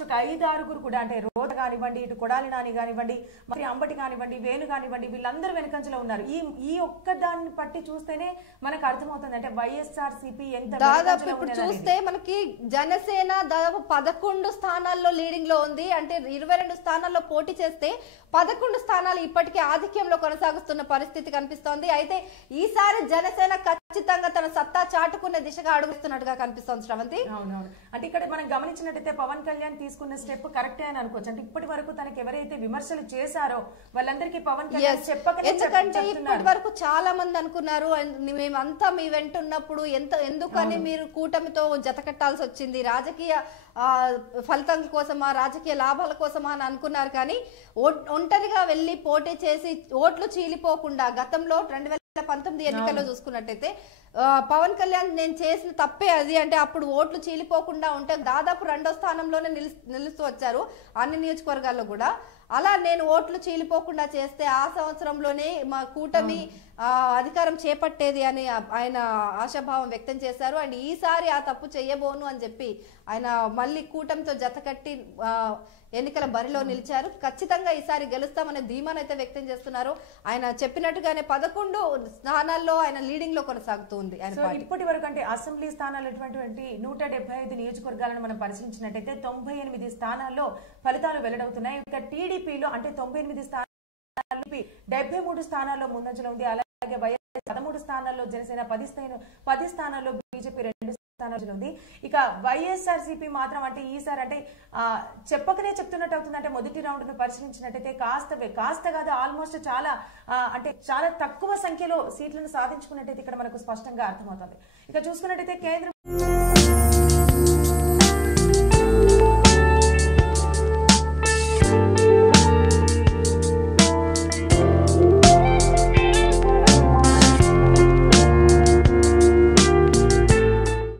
Almost 5-6 కూడా అంటే రోజు కానివ్వండి, ఇటు కొడాలి నాని కానివ్వండి, మరి అంబటి కానివ్వండి, వేణు కానివ్వండి, వీళ్ళందరూ వెనుకంజలో ఉన్నారు. ఈ ఒక్క దాన్ని పట్టి చూస్తేనే మనకు అర్థమవుతుంది అంటే వైఎస్ఆర్సీపీ ఎంత దాదాపు ఇప్పుడు చూస్తే మనకి జనసేన దాదాపు 11 స్థానాల్లో లీడింగ్ లో ఉంది. అంటే 22 స్థానాల్లో పోటీ చేస్తే 11 స్థానాలు ఇప్పటికే ఆధిక్యంలో కొనసాగుతున్న పరిస్థితి కనిపిస్తోంది. అయితే ఈసారి జనసేన ఖచ్చితంగా తన సత్తా చాటుకునే దిశగా అడుగుతున్నట్టుగా కనిపిస్తోంది శ్రవంతి. అవునవును, అంటే ఇక్కడ మనం గమనించినట్టయితే పవన్ కళ్యాణ్ తీసుకున్న స్టెప్ కరెక్టే అని అనుకోవచ్చు. అంటే ఇప్పటి వరకు తనకి ఎవరైతే విమర్శలు చేశారో వాళ్ళందరికీ పవన్ కళ్యాణ్ చెప్పక, ఎందుకంటే ఇప్పటి వరకు చాలా మంది అనుకున్నారు మేమంతా మీ వెంట ఉన్నప్పుడు ఎందుకని మీరు కూటమితో జతకట్టాల్సి వచ్చింది, రాజకీయ ఫలితం కోసమా, రాజకీయ లాభాల కోసమా అని అనుకున్నారు. కానీ ఒంటరిగా వెళ్లి పోటీ చేసి ఓట్లు చీలిపోకుండా గతంలో 2019 ఎన్నికల్లో చూసుకున్నట్టయితే పవన్ కళ్యాణ్ నేను చేసిన తప్పే అది అంటే అప్పుడు ఓట్లు చీలిపోకుండా ఉంటే దాదాపు 2వ స్థానంలోనే నిలుస్తూ వచ్చారు అన్ని నియోజకవర్గాల్లో కూడా. అలా నేను ఓట్లు చీలిపోకుండా చేస్తే ఆ సంవత్సరంలోనే మా కూటమి అధికారం చేపట్టేది అని ఆయన ఆశాభావం వ్యక్తం చేశారు. అండ్ ఈసారి ఆ తప్పు చెయ్యబోను అని చెప్పి ఆయన మళ్ళీ కూటమితో జతకట్టి ఎన్నికల బరిలో నిలిచారు. ఖచ్చితంగా ఈసారి గెలుస్తామనే ధీమానైతే వ్యక్తం చేస్తున్నారు. ఆయన చెప్పినట్టుగానే 11 స్థానాల్లో ఆయన లీడింగ్ లో కొనసాగుతుంది. ఇప్పటి వరకు అంటే అసెంబ్లీ స్థానాలు ఎటువంటి 175 నియోజకవర్గాలను మనం పరిశీలించినట్టయితే 98 స్థానాల్లో ఫలితాలు వెల్లడవుతున్నాయి. ఇక టీడీపీలో అంటే 98 స్థానాలు 73 స్థానాల్లో ముందంజలో ఉంది. అలాగే వైఎస్ 13 స్థానాల్లో, జనసేన 10 స్థానాల్లో, బీజేపీ 2 స్థానాల్లో ఉంది. ఇక వైఎస్ఆర్సీపీ మాత్రం అంటే ఈసారి అంటే చెప్పకనే చెప్తున్నట్టు అవుతుంది. అంటే మొదటి రౌండ్ ను పరిశీలించినట్టయితే కాస్త కాదు ఆల్మోస్ట్ చాలా అంటే చాలా తక్కువ సంఖ్యలో సీట్లను సాధించుకున్నట్టయితే ఇక్కడ మనకు స్పష్టంగా అర్థమవుతుంది. ఇక చూసుకున్నట్టయితే కేంద్రం